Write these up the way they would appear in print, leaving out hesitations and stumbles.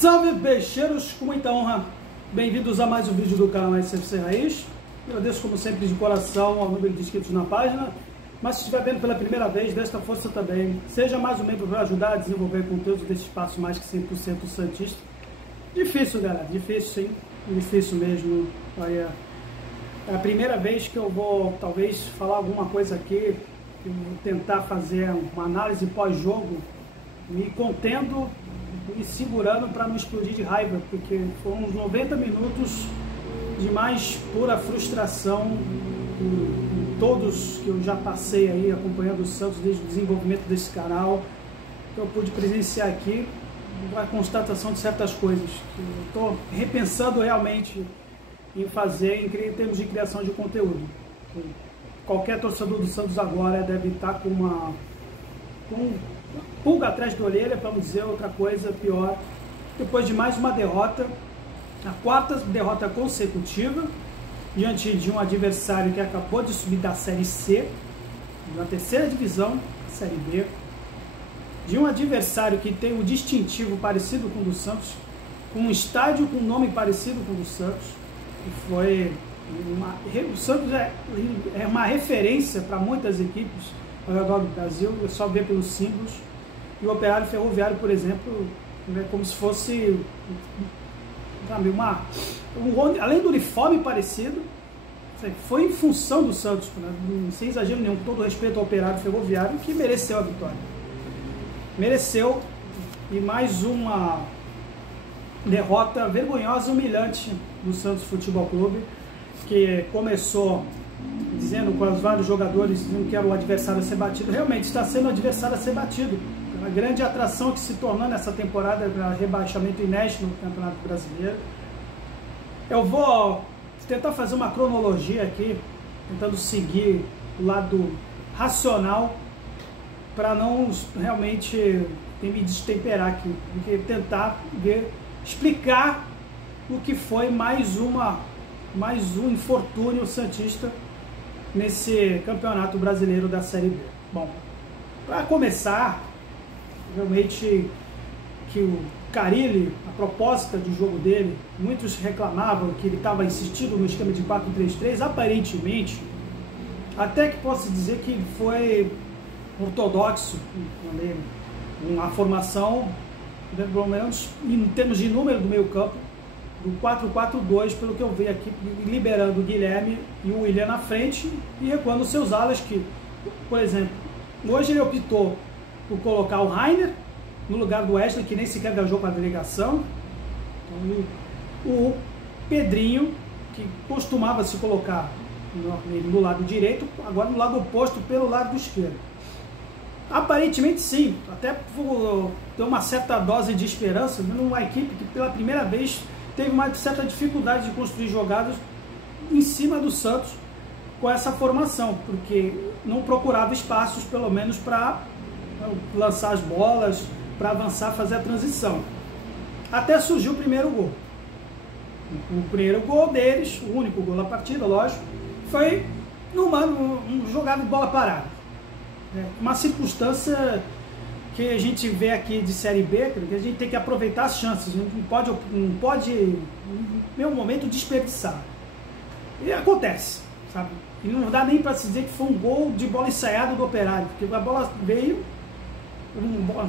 Salve peixeiros, com muita honra, bem-vindos a mais um vídeo do canal SFC Raiz. Agradeço como sempre de coração ao número de inscritos na página, mas se estiver vendo pela primeira vez, desta força também. Seja mais um membro para ajudar a desenvolver conteúdo desse espaço mais que 100% santista. Difícil, galera, difícil sim, difícil mesmo. Olha, é a primeira vez que eu vou talvez falar alguma coisa aqui, que eu vou tentar fazer uma análise pós-jogo, me contendo e segurando para não explodir de raiva, porque foram uns 90 minutos de mais pura frustração em todos que eu já passei aí acompanhando o Santos desde o desenvolvimento desse canal, que eu pude presenciar aqui, a constatação de certas coisas que eu estou repensando realmente em fazer em termos de criação de conteúdo. Qualquer torcedor do Santos agora deve estar com uma pulga atrás da orelha, para não dizer outra coisa pior, depois de mais uma derrota, a quarta derrota consecutiva, diante de um adversário que acabou de subir da Série C, da terceira divisão, Série B, de um adversário que tem um distintivo parecido com o do Santos, com um estádio com um nome parecido com o do Santos, e foi o Santos é uma referência para muitas equipes ao redor do Brasil, é só ver pelos símbolos. E o Operário Ferroviário, por exemplo, é como se fosse, sabe, além do uniforme parecido, foi em função do Santos, né? Sem exagero nenhum, com todo respeito ao Operário Ferroviário, que mereceu a vitória. Mereceu, e mais uma derrota vergonhosa e humilhante do Santos Futebol Clube, que começou dizendo com os vários jogadores dizendo que era o adversário a ser batido. Realmente está sendo o adversário a ser batido. A grande atração que se tornou nessa temporada para rebaixamento inédito no Campeonato Brasileiro. Eu vou tentar fazer uma cronologia aqui, tentando seguir o lado racional para não realmente me destemperar aqui, porque tentar explicar o que foi mais um infortúnio santista nesse Campeonato Brasileiro da Série B. Bom, para começar, realmente que o Carille, a proposta de jogo dele, muitos reclamavam que ele estava insistindo no esquema de 4-3-3, aparentemente, até que posso dizer que foi ortodoxo, uma formação, pelo menos em termos de número do meio campo, do 4-4-2, pelo que eu vi aqui, liberando o Guilherme e o William na frente e recuando seus alas, que, por exemplo, hoje ele optou por colocar o Rainer no lugar do Wesley, que nem sequer viajou para a delegação. Então, o Pedrinho, que costumava se colocar no lado direito, agora no lado oposto, pelo lado esquerdo. Aparentemente sim, até ter uma certa dose de esperança numa equipe que pela primeira vez teve uma certa dificuldade de construir jogadas em cima do Santos com essa formação, porque não procurava espaços, pelo menos para lançar as bolas, para avançar, fazer a transição. Até surgiu o primeiro gol. O primeiro gol deles, o único gol da partida, lógico, foi um jogada de bola parada. Uma circunstância que a gente vê aqui de Série B, que a gente tem que aproveitar as chances, a gente não pode em nenhum momento desperdiçar. E acontece, sabe? E não dá nem para se dizer que foi um gol de bola ensaiada do Operário, porque a bola veio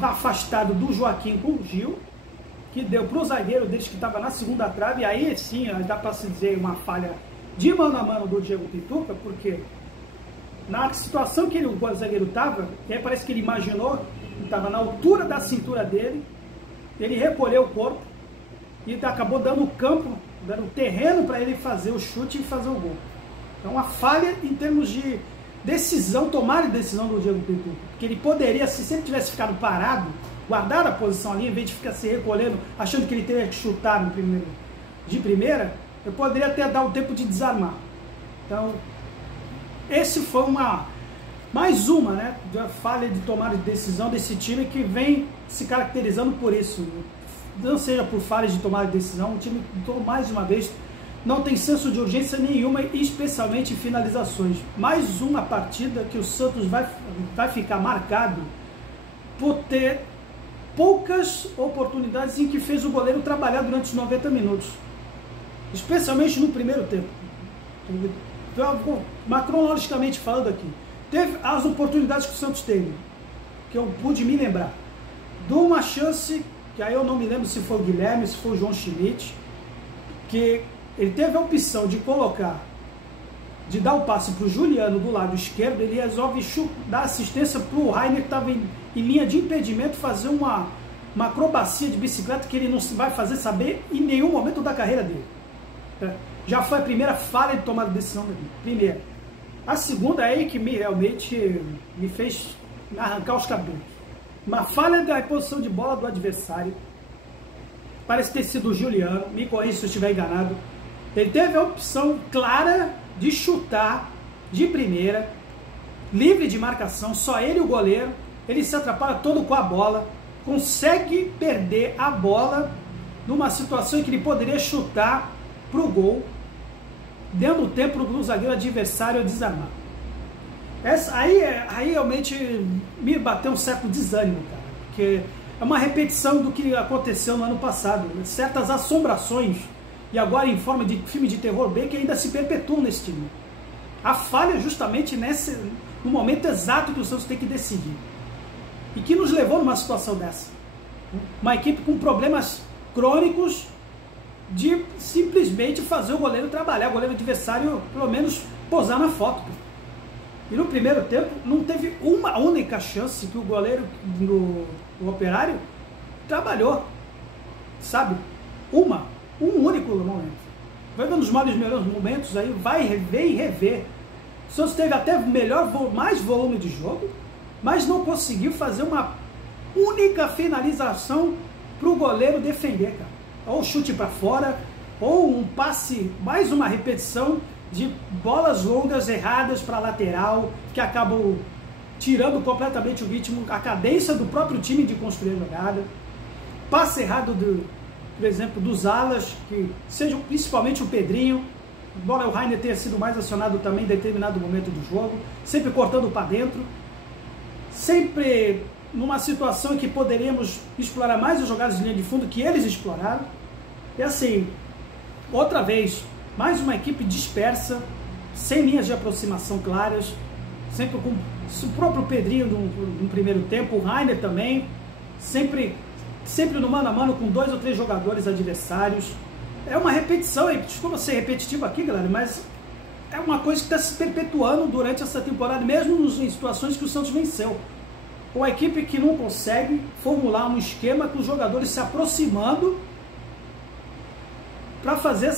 afastado do Joaquim com o Gil, que deu para o zagueiro deles que estava na segunda trave, e aí sim dá para se dizer uma falha de mano a mano do Diego Pituca, porque na situação que o zagueiro estava, que aí parece que ele imaginou, estava na altura da cintura dele, ele recolheu o corpo e acabou dando o campo, dando o terreno para ele fazer o chute e fazer o gol. Então uma falha em termos de decisão, tomar a decisão do Diego Pituca, porque ele poderia, se ele tivesse ficado parado, guardar a posição ali, em vez de ficar se recolhendo, achando que ele teria que chutar de primeira, eu poderia até dar o tempo de desarmar. Então esse foi mais uma, né, falha de tomada de decisão desse time que vem se caracterizando por isso. Não seja por falhas de tomada de decisão, o time, mais uma vez, não tem senso de urgência nenhuma, especialmente em finalizações. Mais uma partida que o Santos vai ficar marcado por ter poucas oportunidades em que fez o goleiro trabalhar durante os 90 minutos, especialmente no primeiro tempo. Mas cronologicamente falando aqui, teve as oportunidades que o Santos teve, que eu pude me lembrar, de uma chance, que aí eu não me lembro se foi o Guilherme, se foi o João Schmidt, que ele teve a opção de colocar, de dar o passe para o Juliano do lado esquerdo, ele resolve dar assistência para o Rainer, que estava em linha de impedimento, fazer uma acrobacia de bicicleta que ele não vai fazer saber em nenhum momento da carreira dele. Já foi a primeira falha de tomada de decisão dele. Primeira. A segunda é aí que realmente me fez arrancar os cabelos. Uma falha da reposição de bola do adversário. Parece ter sido o Juliano, me corrija se eu estiver enganado. Ele teve a opção clara de chutar de primeira, livre de marcação, só ele e o goleiro. Ele se atrapalha todo com a bola, consegue perder a bola numa situação em que ele poderia chutar para o gol, dando tempo para o zagueiro adversário desarmar. Aí realmente me bateu um certo desânimo, cara, porque é uma repetição do que aconteceu no ano passado, certas assombrações, e agora em forma de filme de terror B, que ainda se perpetuam nesse time. A falha justamente no momento exato que o Santos tem que decidir, e que nos levou numa situação dessa. Uma equipe com problemas crônicos de simplesmente fazer o goleiro trabalhar, o goleiro adversário pelo menos posar na foto. E no primeiro tempo não teve uma única chance que o goleiro do Operário trabalhou, sabe? Um único momento. Vai vendo os melhores momentos aí, vai rever e rever. O Santos teve até mais volume de jogo, mas não conseguiu fazer uma única finalização para o goleiro defender, cara. Ou chute para fora, ou um passe, mais uma repetição de bolas longas erradas para lateral, que acabam tirando completamente o ritmo, a cadência do próprio time de construir a jogada. Passe errado, por exemplo, dos alas, que seja principalmente o Pedrinho, embora o Rainer tenha sido mais acionado também em determinado momento do jogo, sempre cortando para dentro, sempre numa situação em que poderíamos explorar mais as jogadas de linha de fundo que eles exploraram. E assim, outra vez, mais uma equipe dispersa, sem linhas de aproximação claras, sempre com o próprio Pedrinho no primeiro tempo, o Rainer também, sempre no mano a mano com 2 ou 3 jogadores adversários. É uma repetição, desculpa ser repetitivo aqui, galera, mas é uma coisa que está se perpetuando durante essa temporada, mesmo em situações que o Santos venceu. Uma equipe que não consegue formular um esquema com os jogadores se aproximando para fazer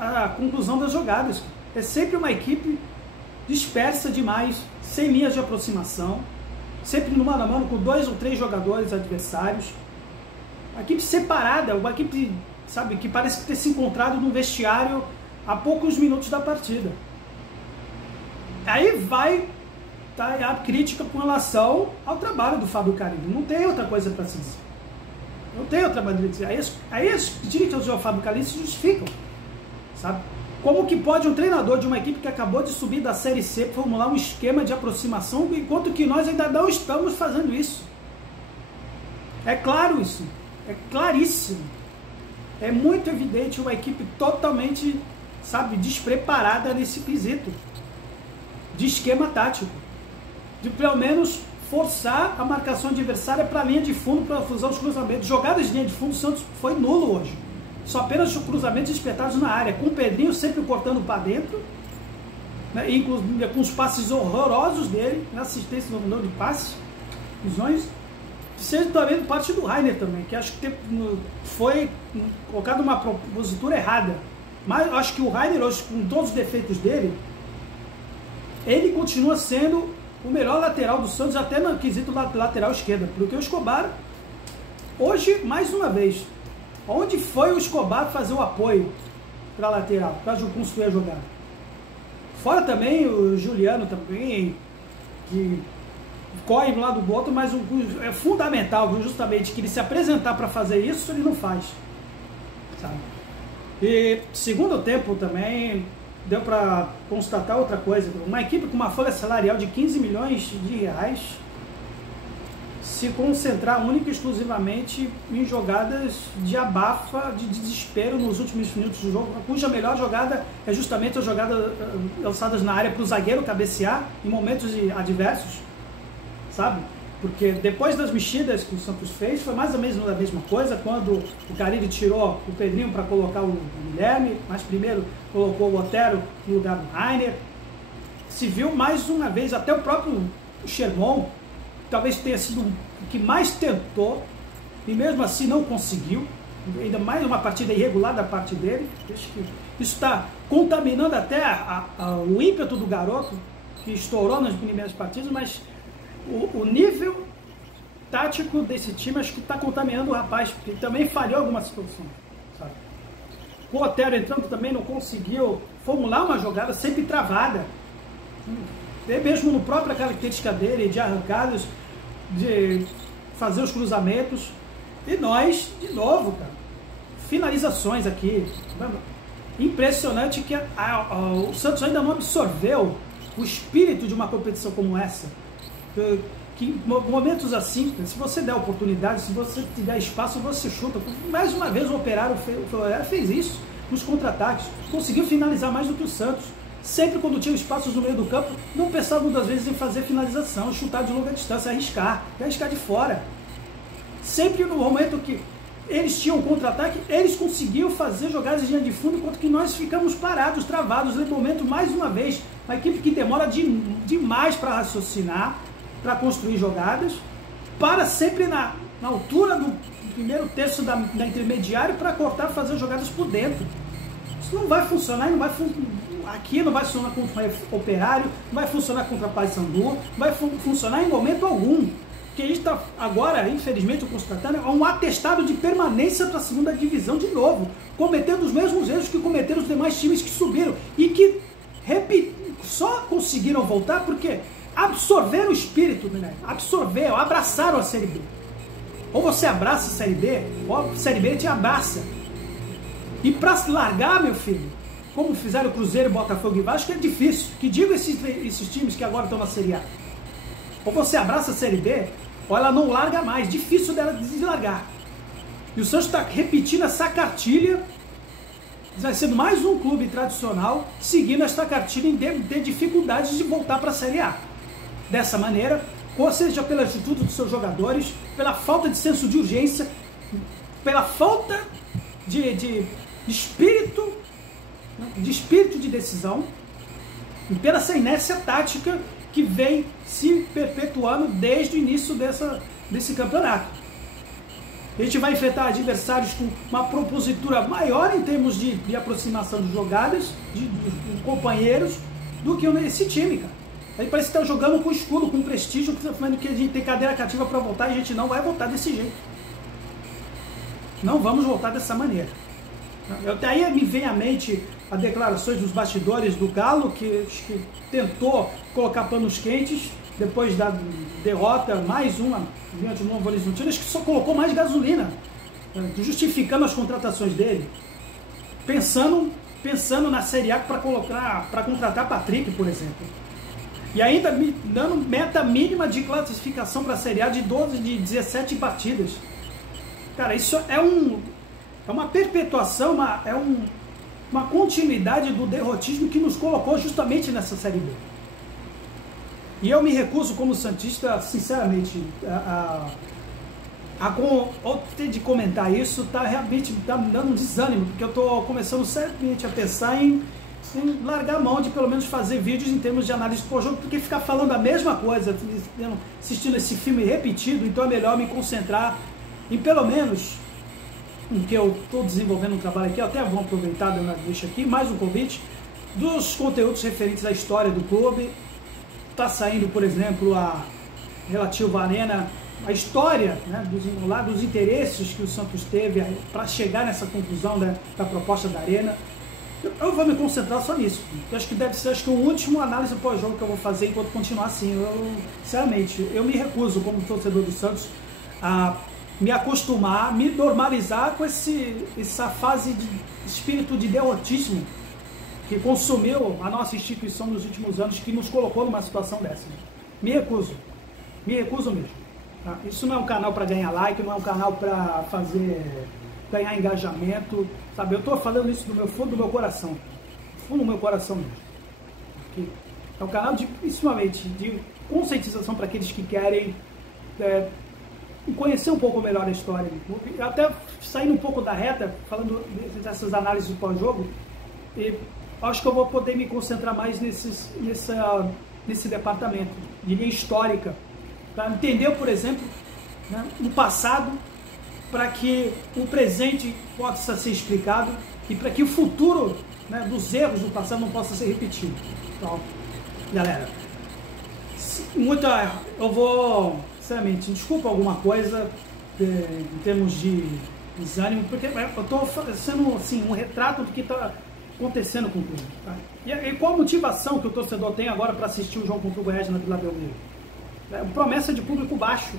a conclusão das jogadas. É sempre uma equipe dispersa demais, sem linhas de aproximação, sempre no mano a mano com 2 ou 3 jogadores adversários. Uma equipe separada, uma equipe, sabe, que parece ter se encontrado no vestiário há poucos minutos da partida. Aí vai a crítica com relação ao trabalho do Fábio Carilli. Não tem outra coisa para se dizer. Não tem outra maneira de dizer. Aí as críticas ao Fábio Carilli se justificam, sabe? Como que pode um treinador de uma equipe que acabou de subir da Série C formular um esquema de aproximação, enquanto que nós ainda não estamos fazendo isso? É claro isso. É claríssimo. É muito evidente uma equipe totalmente, sabe, despreparada nesse quesito de esquema tático. De pelo menos forçar a marcação adversária para a linha de fundo para usar os cruzamentos. Jogadas de linha de fundo, o Santos foi nulo hoje. Só apenas os cruzamentos espetados na área, com o Pedrinho sempre cortando para dentro, né, inclusive com os passes horrorosos dele, na assistência no número de passes, visões, seja também parte do Rainer também, que acho que foi colocado uma propositura errada. Mas acho que o Rainer hoje, com todos os defeitos dele, ele continua sendo o melhor lateral do Santos, até no quesito lateral esquerda, porque o Escobar, hoje, mais uma vez, onde foi o Escobar fazer o apoio para a lateral, para construir a jogada? Fora também o Juliano também, que corre de um lado do outro, mas é fundamental justamente que ele se apresentar para fazer isso, ele não faz, sabe? E segundo tempo também deu para constatar outra coisa. Uma equipe com uma folha salarial de 15 milhões de reais, se concentrar única e exclusivamente em jogadas de abafa, de desespero nos últimos minutos do jogo, cuja melhor jogada é justamente a jogada lançadas na área para o zagueiro cabecear em momentos adversos, sabe? Porque depois das mexidas que o Santos fez, foi mais ou menos a mesma coisa, quando o Carille tirou o Pedrinho para colocar o Guilherme, mas primeiro colocou o Otero no lugar do Rainer. Se viu mais uma vez, até o próprio Sherman, talvez tenha sido o que mais tentou, e mesmo assim não conseguiu, ainda mais uma partida irregular da parte dele. Acho que isso está contaminando até o ímpeto do garoto, que estourou nas primeiras partidas, mas o nível tático desse time acho que está contaminando o rapaz, porque ele também falhou algumas situações, sabe? O Otero entrando também não conseguiu formular uma jogada, sempre travada, mesmo no própria característica dele de arrancadas, de fazer os cruzamentos. E nós, de novo, cara, finalizações aqui. Impressionante que o Santos ainda não absorveu o espírito de uma competição como essa. Que em momentos assim, se você der oportunidade, se você tiver espaço, você chuta. Mais uma vez o Operário fez isso nos contra-ataques, conseguiu finalizar mais do que o Santos. Sempre quando tinha espaços no meio do campo, não pensava muitas vezes em fazer finalização, chutar de longa distância, arriscar de fora. Sempre no momento que eles tinham contra-ataque, eles conseguiam fazer jogadas de linha de fundo, enquanto que nós ficamos parados, travados. No momento, mais uma vez, uma equipe que demora demais para raciocinar, para construir jogadas, para sempre na altura do primeiro terço da intermediária para cortar, fazer jogadas por dentro. Isso não vai funcionar, aqui não vai funcionar contra o Operário, não vai funcionar contra a Paysandu, não vai funcionar em momento algum. Porque a gente está agora, infelizmente, constatando um atestado de permanência para a segunda divisão de novo, cometendo os mesmos erros que cometeram os demais times que subiram e que só conseguiram voltar porque absorveram o espírito, né? Abraçaram a Série B. Ou você abraça a Série B, ou a Série B te abraça. E para largar, meu filho, como fizeram o Cruzeiro, Botafogo e Vasco, é difícil. Que digo esses times que agora estão na Série A. Ou você abraça a Série B, ou ela não larga mais. Difícil dela deslargar. E o Santos está repetindo essa cartilha. Vai sendo mais um clube tradicional seguindo esta cartilha em ter dificuldades de voltar para a Série A. Dessa maneira, ou seja pela atitude dos seus jogadores, pela falta de senso de urgência, pela falta de espírito de decisão, e pela essa inércia tática que vem se perpetuando desde o início desse campeonato. A gente vai enfrentar adversários com uma propositura maior em termos de aproximação de jogadas, de companheiros, do que esse time, cara. Aí parece que está jogando com escudo, com prestígio, falando que a gente tem cadeira cativa para voltar, e a gente não vai voltar desse jeito. Não vamos voltar dessa maneira. Daí me vem à mente as declarações dos bastidores do Galo, que tentou colocar panos quentes depois da derrota, mais uma diante do Novo Horizontino, acho que só colocou mais gasolina, justificando as contratações dele, pensando na Série A para contratar Patrick, por exemplo. E ainda me dando meta mínima de classificação para a Série A de 17 partidas. Cara, isso é uma perpetuação, uma continuidade do derrotismo que nos colocou justamente nessa Série B. E eu me recuso como santista, sinceramente, de comentar isso. Realmente me dando um desânimo, porque eu estou começando seriamente a pensar em largar a mão de pelo menos fazer vídeos em termos de análise do jogo, porque ficar falando a mesma coisa, assistindo esse filme repetido. Então é melhor me concentrar em pelo menos em que eu estou desenvolvendo um trabalho aqui. Eu até vou aproveitar, deixa aqui mais um convite dos conteúdos referentes à história do clube. Está saindo, por exemplo, relativo à Arena, a história, né, dos interesses que o Santos teve para chegar nessa conclusão da proposta da Arena. Eu vou me concentrar só nisso. Eu acho que deve ser o último análise pós-jogo que eu vou fazer enquanto continuar assim. Sinceramente, eu me recuso, como torcedor do Santos, a me acostumar, me normalizar com essa fase de espírito de derrotismo que consumiu a nossa instituição nos últimos anos, que nos colocou numa situação dessa. Me recuso mesmo. Tá? Isso não é um canal para ganhar like, não é um canal para ganhar engajamento, sabe? Eu estou falando isso do meu fundo do meu coração, fundo do meu coração mesmo. Aqui. É um canal principalmente de conscientização para aqueles que querem conhecer um pouco melhor a história do clube, até saindo um pouco da reta, falando dessas análises do pós-jogo, e acho que eu vou poder me concentrar mais nesse departamento de linha histórica, para entender, por exemplo, né, o passado, para que o presente possa ser explicado e para que o futuro, né, dos erros do passado não possa ser repetido. Então, galera, eu vou, sinceramente, desculpa alguma coisa em termos de desânimo, porque eu estou sendo assim, um retrato do que está acontecendo com o clube. Tá? E qual a motivação que o torcedor tem agora para assistir o jogo contra o Goiás na Vila Belmiro? Promessa de público baixo.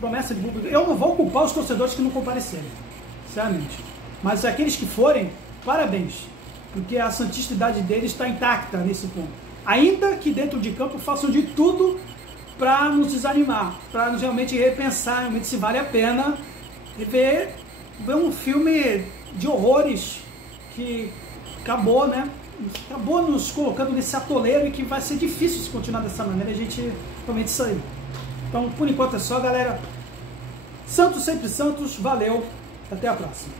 Promessa de público. Eu não vou culpar os torcedores que não comparecerem, sinceramente. Mas aqueles que forem, parabéns, porque a santidade deles está intacta nesse ponto. Ainda que dentro de campo façam de tudo para nos desanimar, para nos realmente repensar, realmente se vale a pena ver um filme de horrores que acabou, né? Acabou nos colocando nesse atoleiro e que vai ser difícil se continuar dessa maneira a gente realmente sair. Então, por enquanto é só, galera. Santos sempre Santos, valeu, até a próxima.